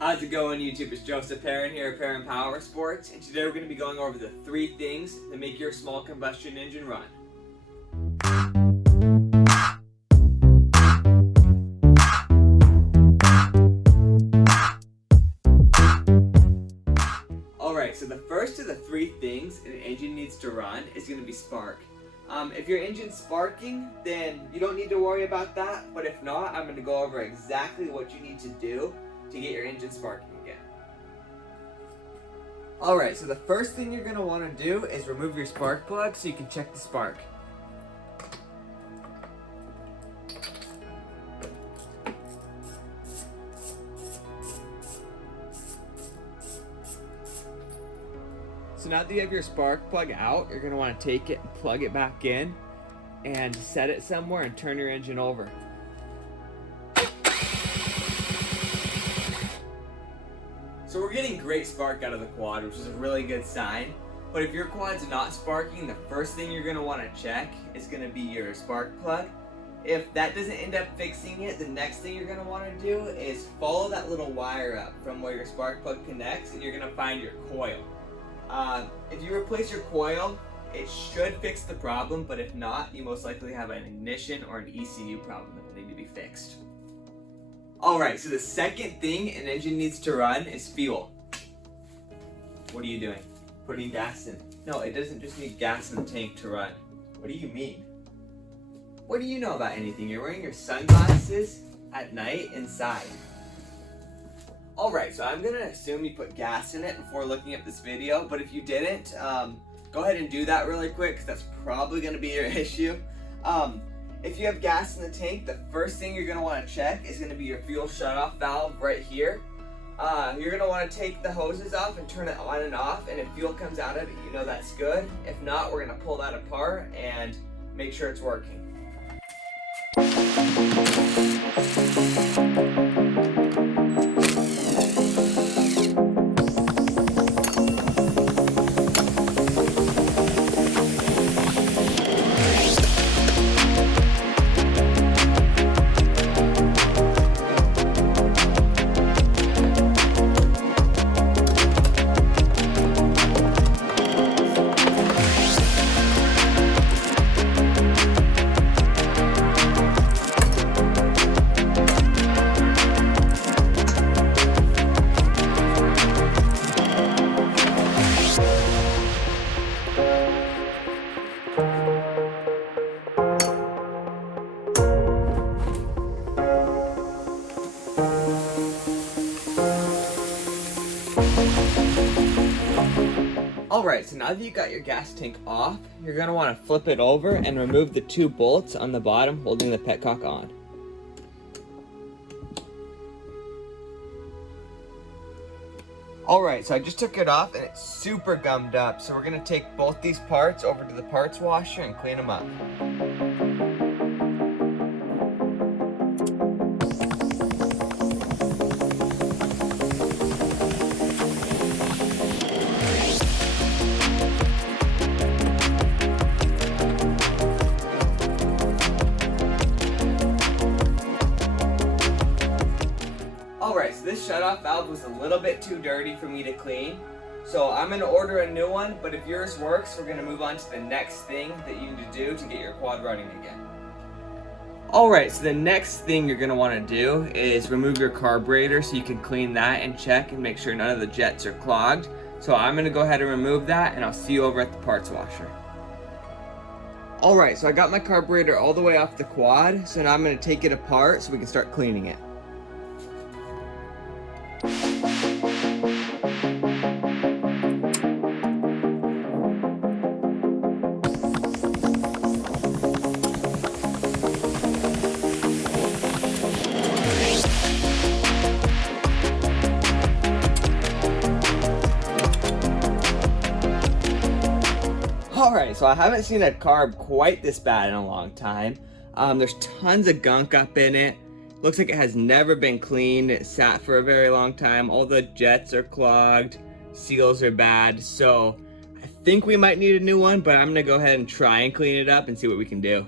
How's it going, YouTube? It's Joseph Perrin here at Perrin Power Sports, and today we're going to be going over the 3 things that make your small combustion engine run. Alright, so the first of the 3 things an engine needs to run is going to be spark. If your engine's sparking, then you don't need to worry about that, but if not, I'm going to go over exactly what you need to do to get your engine sparking again. Alright, so the first thing you're going to want to do is remove your spark plug so you can check the spark. So now that you have your spark plug out, you're going to want to take it and plug it back in and set it somewhere and turn your engine over. So we're getting great spark out of the quad, which is a really good sign. But if your quad's not sparking, the first thing you're going to want to check is going to be your spark plug. If that doesn't end up fixing it, the next thing you're going to want to do is follow that little wire up from where your spark plug connects, and you're going to find your coil. If you replace your coil, it should fix the problem, but if not, you most likely have an ignition or an ECU problem that will need to be fixed. Alright, so the second thing an engine needs to run is fuel. What are you doing? Putting gas in. No, it doesn't just need gas in the tank to run. What do you mean? What do you know about anything? You're wearing your sunglasses at night inside. Alright, so I'm going to assume you put gas in it before looking at this video, but if you didn't, go ahead and do that really quick because that's probably going to be your issue. If you have gas in the tank, the first thing you're going to want to check is going to be your fuel shutoff valve right here. You're going to want to take the hoses off and turn it on and off, and if fuel comes out of it, you know that's good. If not, we're going to pull that apart and make sure it's working. Alright, so now that you got your gas tank off, you're going to want to flip it over and remove the 2 bolts on the bottom holding the petcock on. Alright, so I just took it off and it's super gummed up, so we're going to take both these parts over to the parts washer and clean them up. Alright, so this shutoff valve was a little bit too dirty for me to clean, so I'm going to order a new one, but if yours works, we're going to move on to the next thing that you need to do to get your quad running again. Alright, so the next thing you're going to want to do is remove your carburetor so you can clean that and check and make sure none of the jets are clogged. So I'm going to go ahead and remove that, and I'll see you over at the parts washer. Alright, so I got my carburetor all the way off the quad, so now I'm going to take it apart so we can start cleaning it. Alright, so I haven't seen a carb quite this bad in a long time. There's tons of gunk up in it. Looks like it has never been cleaned. It sat for a very long time. All the jets are clogged. Seals are bad. So I think we might need a new one, but I'm gonna go ahead and try and clean it up and see what we can do.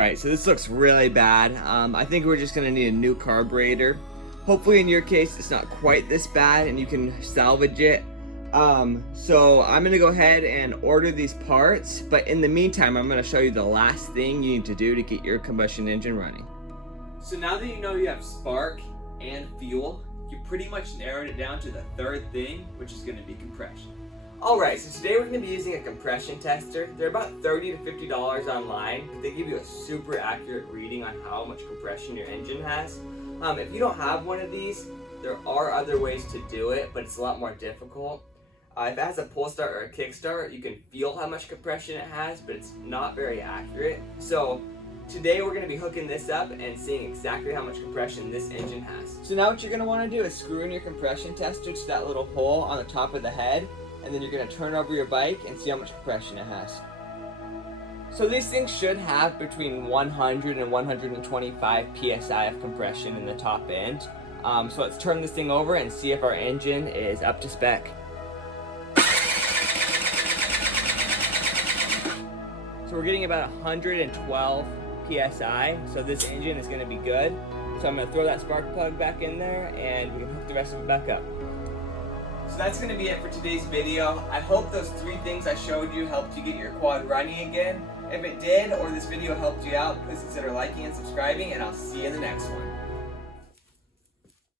Alright, so this looks really bad. I think we're just gonna need a new carburetor. Hopefully in your case it's not quite this bad and you can salvage it. So I'm gonna go ahead and order these parts, but in the meantime I'm gonna show you the last thing you need to do to get your combustion engine running. So now that you know you have spark and fuel, you pretty much narrowed it down to the third thing, which is gonna be compression. Alright, so today we're going to be using a compression tester. They're about $30 to $50 online, but they give you a super accurate reading on how much compression your engine has. If you don't have one of these, there are other ways to do it, but it's a lot more difficult. If it has a pull start or a kick start, you can feel how much compression it has, but it's not very accurate. So today we're going to be hooking this up and seeing exactly how much compression this engine has. So now what you're going to want to do is screw in your compression tester to that little hole on the top of the head, and then you're going to turn over your bike and see how much compression it has. So these things should have between 100 and 125 psi of compression in the top end. So let's turn this thing over and see if our engine is up to spec. So we're getting about 112 psi, so this engine is going to be good. So I'm going to throw that spark plug back in there and we can hook the rest of it back up. So that's going to be it for today's video. I hope those 3 things I showed you helped you get your quad running again. If it did, or this video helped you out, please consider liking and subscribing, and I'll see you in the next one.